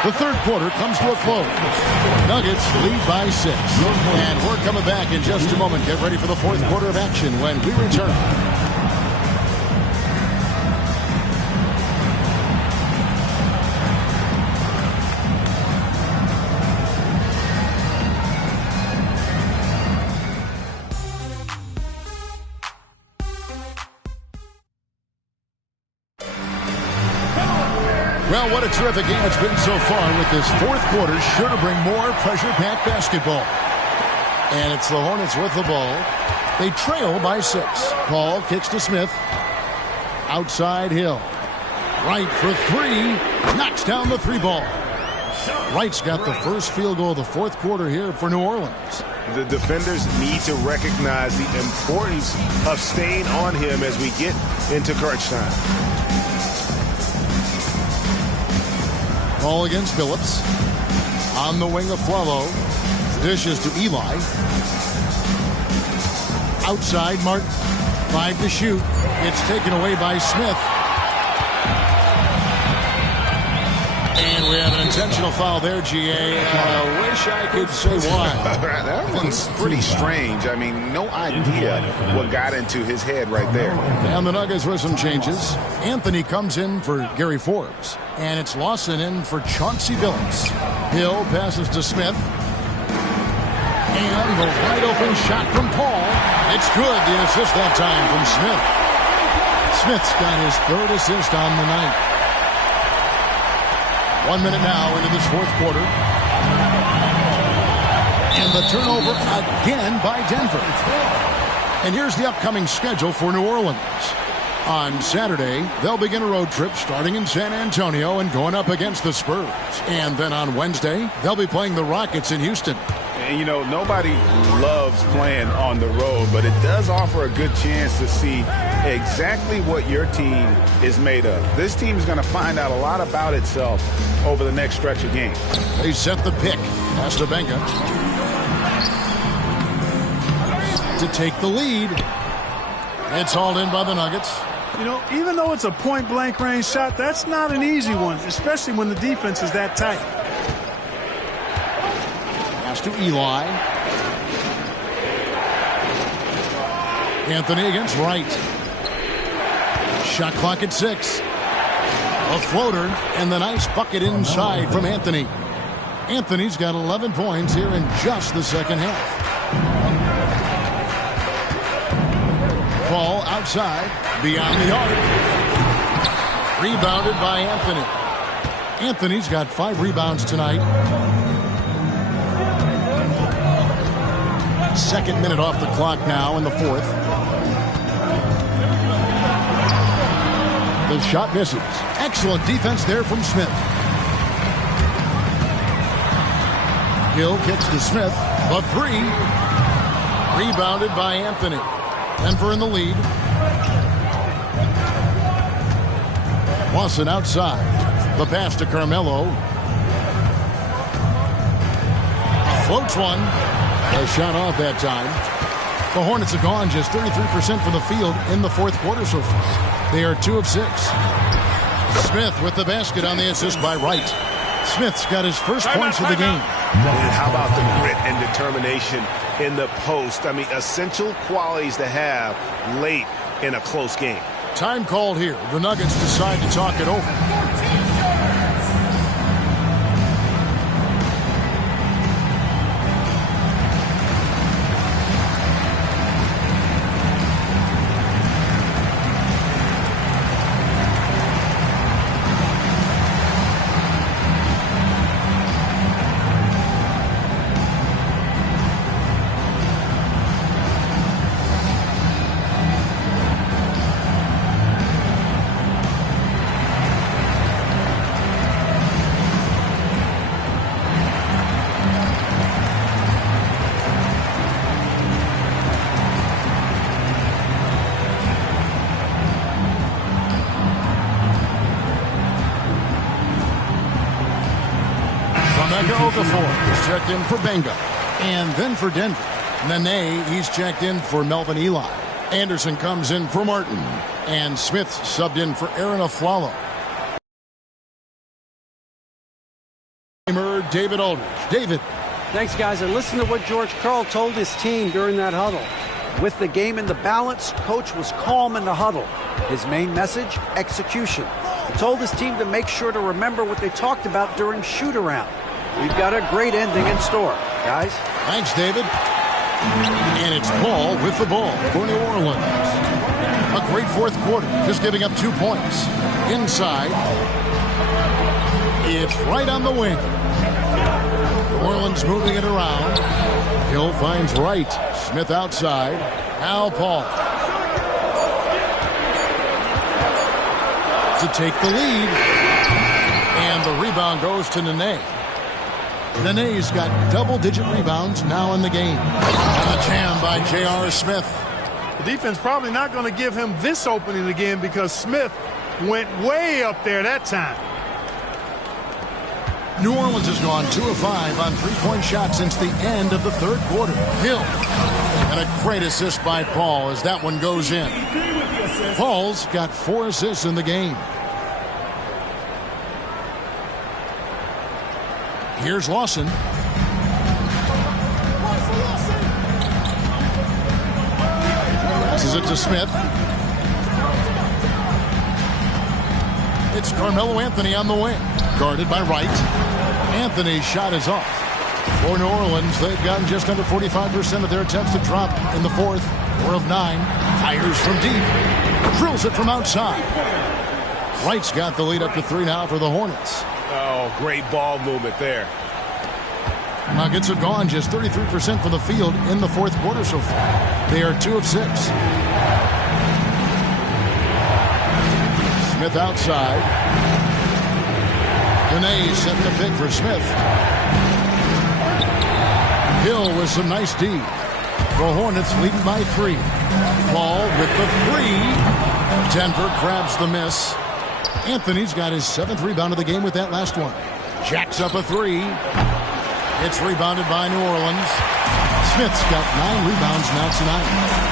The third quarter comes to a close. Nuggets lead by 6. And we're coming back in just a moment. Get ready for the fourth quarter of action when we return. Well, what a terrific game it's been so far with this fourth quarter. Sure to bring more pressure-packed basketball. And it's the Hornets with the ball. They trail by 6. Paul kicks to Smith. Outside Hill. Right for 3. Knocks down the 3 ball. Wright's got the first field goal of the fourth quarter here for New Orleans. The defenders need to recognize the importance of staying on him as we get into crunch time. Ball against Phillips. On the wing of Flalo. Dishes to Eli. Outside Martin. 5 to shoot. It's taken away by Smith. And we have an intentional foul there, GA. I wish I could say why. That one's pretty strange. I mean, no idea what got into his head right there. And the Nuggets with some changes. Anthony comes in for Gary Forbes. And it's Lawson in for Chauncey Billups. Hill passes to Smith. And the wide open shot from Paul. It's good. The assist that time from Smith. Smith's got his third assist on the night. 1 minute now into this fourth quarter. And the turnover again by Denver. And here's the upcoming schedule for New Orleans. On Saturday, they'll begin a road trip starting in San Antonio and going up against the Spurs. And then on Wednesday, they'll be playing the Rockets in Houston. And, you know, nobody loves playing on the road, but it does offer a good chance to see exactly what your team is made of. This team is going to find out a lot about itself over the next stretch of games. They set the pick. Pass to Benga. To take the lead. It's hauled in by the Nuggets. You know, even though it's a point-blank range shot, that's not an easy one, especially when the defense is that tight. Pass to Eli. Anthony against Wright. Shot clock at 6. A floater and the nice bucket inside from Anthony. Anthony's got 11 points here in just the second half. Ball outside, beyond the arc. Rebounded by Anthony. Anthony's got 5 rebounds tonight. Second minute off the clock now in the fourth. The shot misses. Excellent defense there from Smith. Hill kicks to Smith. A 3. Rebounded by Anthony. Denver in the lead. Lawson outside. The pass to Carmelo. Floats one. A shot off that time. The Hornets have gone just 33% from the field in the fourth quarter so far. They are 2 of 6. Smith with the basket on the assist by Wright. Smith's got his first points of the game. And how about the grit and determination in the post? I mean, essential qualities to have late in a close game. Time called here. The Nuggets decide to talk it over. Okafor is checked in for Benga. And then for Denver, Nene, he's checked in for Melvin Eli. Anderson comes in for Martin. And Smith subbed in for Aaron Aflalo. David Aldridge. David. Thanks, guys. And listen to what George Karl told his team during that huddle. With the game in the balance, Coach was calm in the huddle. His main message, execution. He told his team to make sure to remember what they talked about during shoot-around. We've got a great ending in store, guys. Thanks, David. And it's Paul with the ball for New Orleans. A great fourth quarter, just giving up 2 points. Inside. It's right on the wing. New Orleans moving it around. Hill finds Wright. Smith outside. Now Paul. To take the lead. And the rebound goes to Nene. Nene's got double-digit rebounds now in the game. And a jam by J.R. Smith. The defense probably not going to give him this opening again because Smith went way up there that time. New Orleans has gone 2 of 5 on three-point shots since the end of the third quarter. Hill. And a great assist by Paul as that one goes in. Paul's got 4 assists in the game. Here's Lawson. Passes it to Smith. It's Carmelo Anthony on the wing. Guarded by Wright. Anthony's shot is off. For New Orleans, they've gotten just under 45% of their attempts to drop in the fourth. 4 of 9. Fires from deep. Drills it from outside. Wright's got the lead up to 3 now for the Hornets. Oh, great ball movement there. Nuggets have gone just 33% from the field in the fourth quarter so far. They are 2 of 6. Smith outside. Nene setting the pick for Smith. Hill with some nice D. The Hornets leading by 3. Ball with the 3. Denver grabs the miss. Anthony's got his 7th rebound of the game with that last one. Jacks up a 3. It's rebounded by New Orleans. Smith's got 9 rebounds now tonight.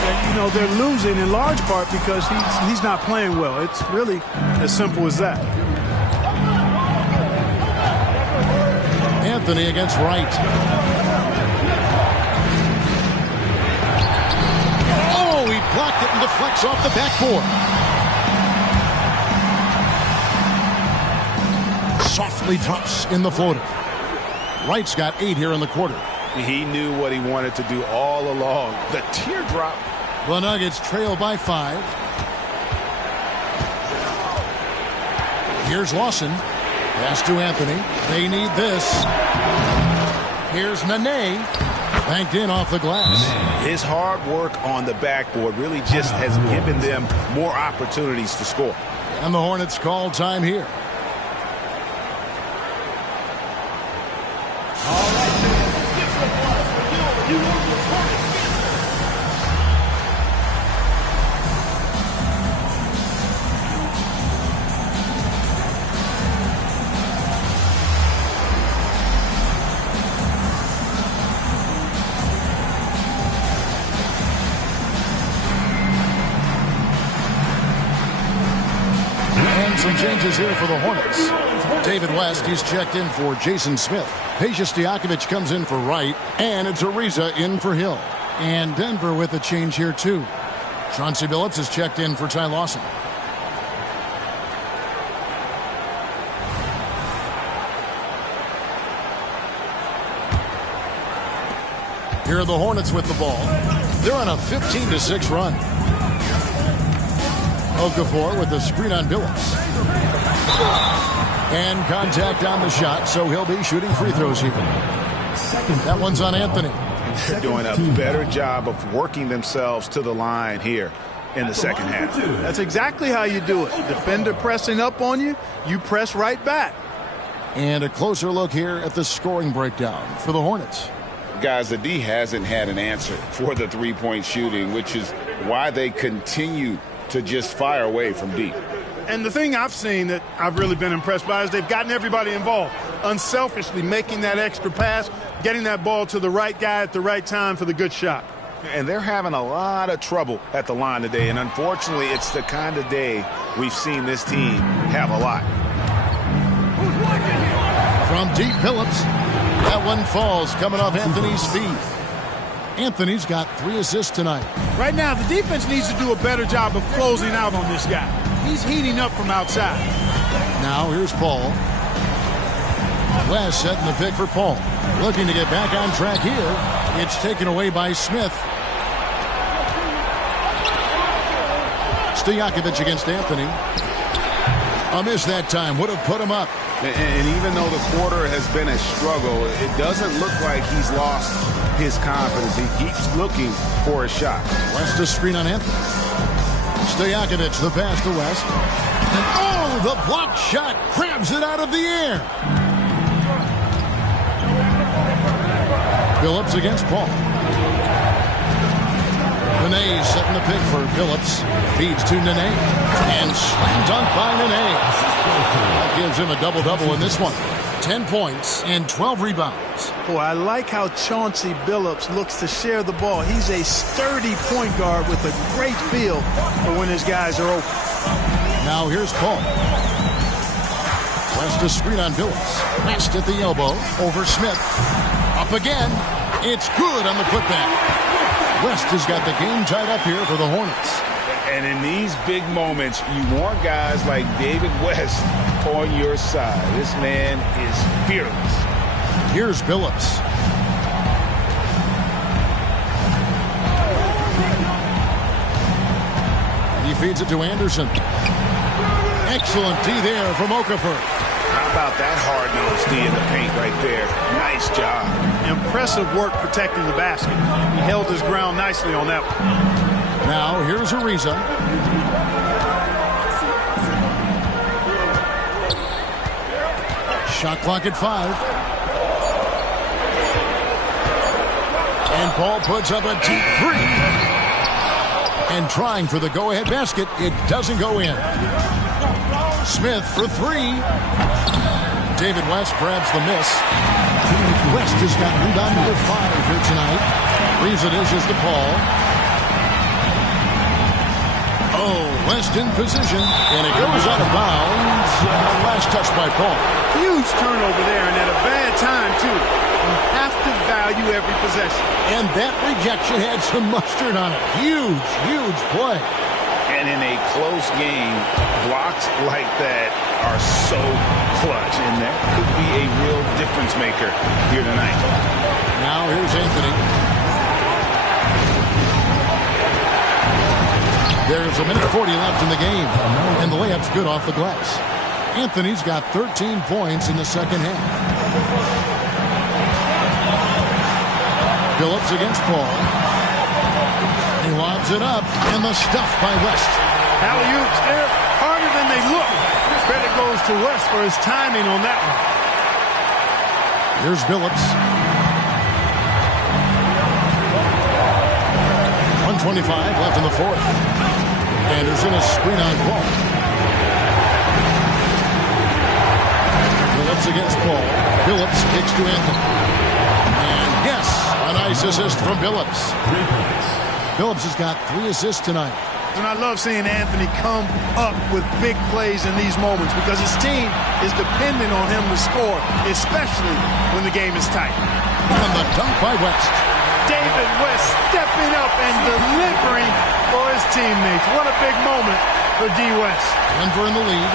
And, you know, they're losing in large part because he's not playing well. It's really as simple as that. Anthony against Wright. Oh, he blocked it and deflects off the backboard. Softly drops in the floater. Wright's got 8 here in the quarter. He knew what he wanted to do all along. The teardrop. The Nuggets trail by 5. Here's Lawson. Pass to Anthony. They need this. Here's Nene. Banked in off the glass. His hard work on the backboard really just has given them more opportunities to score. And the Hornets call time here. Some changes here for the Hornets. David West, he's checked in for Jason Smith. Peja Stojakovic comes in for Wright, and it's Ariza in for Hill. And Denver with a change here, too. Chauncey Billups is checked in for Ty Lawson. Here are the Hornets with the ball. They're on a 15-6 run. Okafor with the screen on Billups. And contact on the shot, so he'll be shooting free throws here. That one's on Anthony. They're doing a better job of working themselves to the line here in the second half. That's exactly how you do it. Defender pressing up on you, you press right back. And a closer look here at the scoring breakdown for the Hornets. Guys, the D hasn't had an answer for the three-point shooting, which is why they continue to just fire away from deep. And the thing I've seen that I've really been impressed by is they've gotten everybody involved, unselfishly making that extra pass, getting that ball to the right guy at the right time for the good shot. And they're having a lot of trouble at the line today, and unfortunately, it's the kind of day we've seen this team have a lot. From deep, Billups. That one falls, coming off Anthony's feet. Anthony's got 3 assists tonight. Right now, the defense needs to do a better job of closing out on this guy. He's heating up from outside. Now here's Paul. West setting the pick for Paul. Looking to get back on track here. It's taken away by Smith. Stojakovic against Anthony. A miss that time. Would have put him up. And even though the quarter has been a struggle, it doesn't look like he's lost his confidence. He keeps looking for a shot. West a screen on Anthony. Stojakovic the pass to West. And oh, the block shot grabs it out of the air. Phillips against Paul. Nene setting the pick for Phillips. Feeds to Nene. And slam dunk by Nene. That gives him a double-double in this one. 10 points and 12 rebounds. Boy, I like how Chauncey Billups looks to share the ball. He's a sturdy point guard with a great feel for when his guys are open. Now here's Paul. West a screen on Billups. West at the elbow. Over Smith. Up again. It's good on the putback. West has got the game tied up here for the Hornets. And in these big moments, you want guys like David West on your side. This man is fearless. Here's Billups. He feeds it to Anderson. Excellent D there from Okafor. How about that hard-nosed D in the paint right there? Nice job. Impressive work protecting the basket. He held his ground nicely on that one. Now here's Ariza. Shot clock at 5. And Paul puts up a deep 3. And trying for the go-ahead basket, it doesn't go in. Smith for 3. David West grabs the miss. West has got rebound number 5 here tonight. Ariza dishes to Paul. Oh, West in position, and it goes out of bounds. Last touch by Paul. Huge turnover there, and at a bad time, too. You have to value every possession. And that rejection had some mustard on it. Huge, huge play. And in a close game, blocks like that are so clutch, and that could be a real difference maker here tonight. Now here's Anthony. There's a minute 40 left in the game, and the layup's good off the glass. Anthony's got 13 points in the second half. Phillips against Paul. He lobs it up, and the stuff by West. Alley-oops, they're harder than they look. Credit goes to West for his timing on that one. Here's Phillips. 1:25 left in the fourth. Anderson a screen on Paul. Phillips against Paul. Phillips kicks to Anthony. And yes, a nice assist from Phillips. Phillips has got 3 assists tonight. And I love seeing Anthony come up with big plays in these moments because his team is dependent on him to score, especially when the game is tight. And the dunk by West. David West stepping up and delivering for his teammates. What a big moment for D. West. Denver in the lead.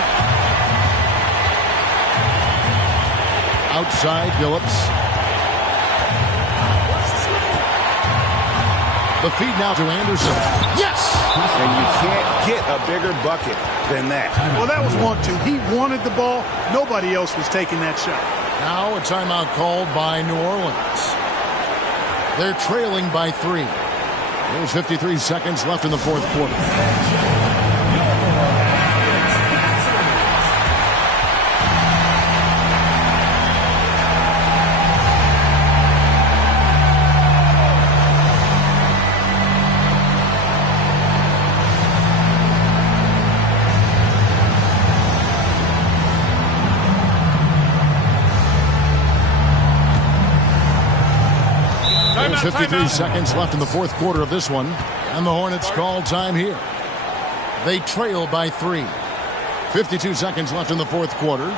Outside Phillips. The feed now to Anderson. Yes! And you can't get a bigger bucket than that. Well, that was 1-2. He wanted the ball. Nobody else was taking that shot. Now a timeout called by New Orleans. They're trailing by 3. There's 53 seconds left in the fourth quarter. There's 53 seconds left in the fourth quarter of this one, and the Hornets call time here. They trail by 3. 52 seconds left in the fourth quarter.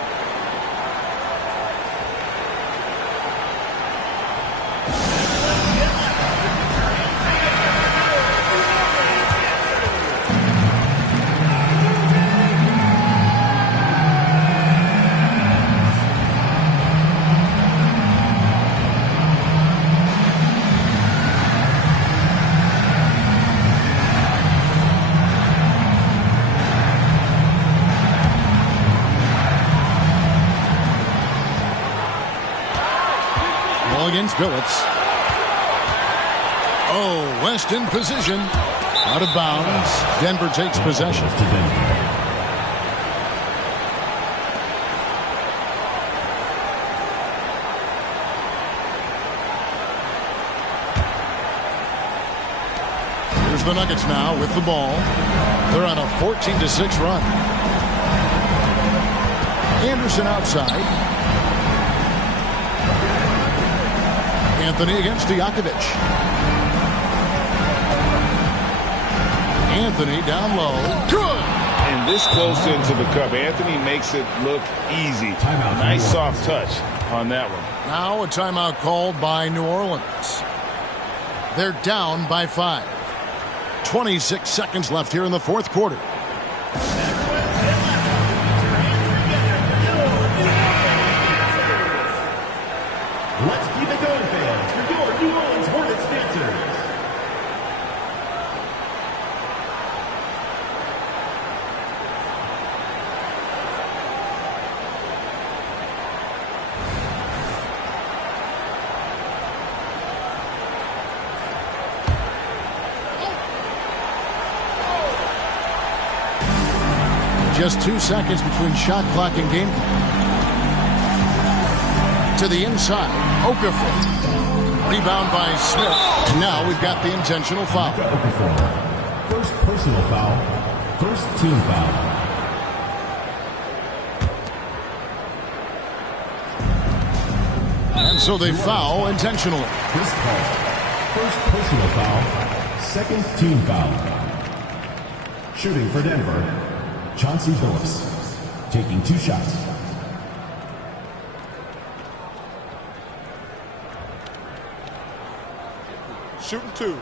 Against Billups. Oh, West in position. Out of bounds. Denver takes possession. Here's the Nuggets now with the ball. They're on a 14-6 run. Anderson outside. Anthony against Stojakovic. Anthony down low. Good! And this close into the cup, Anthony makes it look easy. Nice soft touch on that one. Now a timeout called by New Orleans. They're down by 5. 26 seconds left here in the fourth quarter. Let's keep it going, fans, for your New Orleans Hornets dancers. Just 2 seconds between shot clock and game clock. To the inside, Okafor. Rebound by Smith. And now we've got the intentional foul. Okafor. First personal foul. First team foul. And so they foul intentionally. This call. First personal foul. Second team foul. Shooting for Denver, Chauncey Billups. Taking 2 shots. Shooting 2.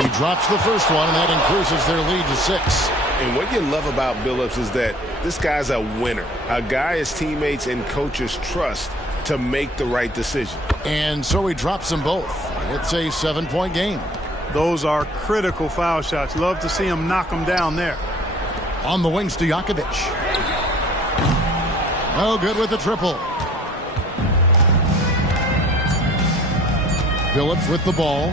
He drops the first one, and that increases their lead to 6. And what you love about Billups is that this guy's a winner. A guy his teammates and coaches trust to make the right decision. And so he drops them both. It's a 7-point game. Those are critical foul shots. Love to see him knock them down there. On the wings, Stojakovic. No good with the triple. Billups with the ball.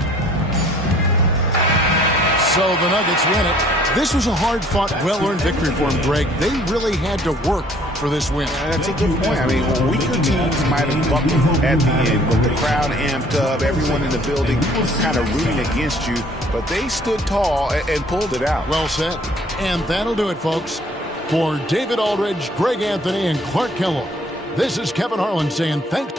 So the Nuggets win it. This was a hard-fought, well-earned victory for them, Greg. They really had to work for this win. That's a good point. I mean, weaker teams might have buckled at the end, but the crowd amped up, everyone in the building was kind of rooting against you, but they stood tall and pulled it out. Well said. And that'll do it, folks. For David Aldridge, Greg Anthony, and Clark Kellogg, this is Kevin Harlan saying thanks.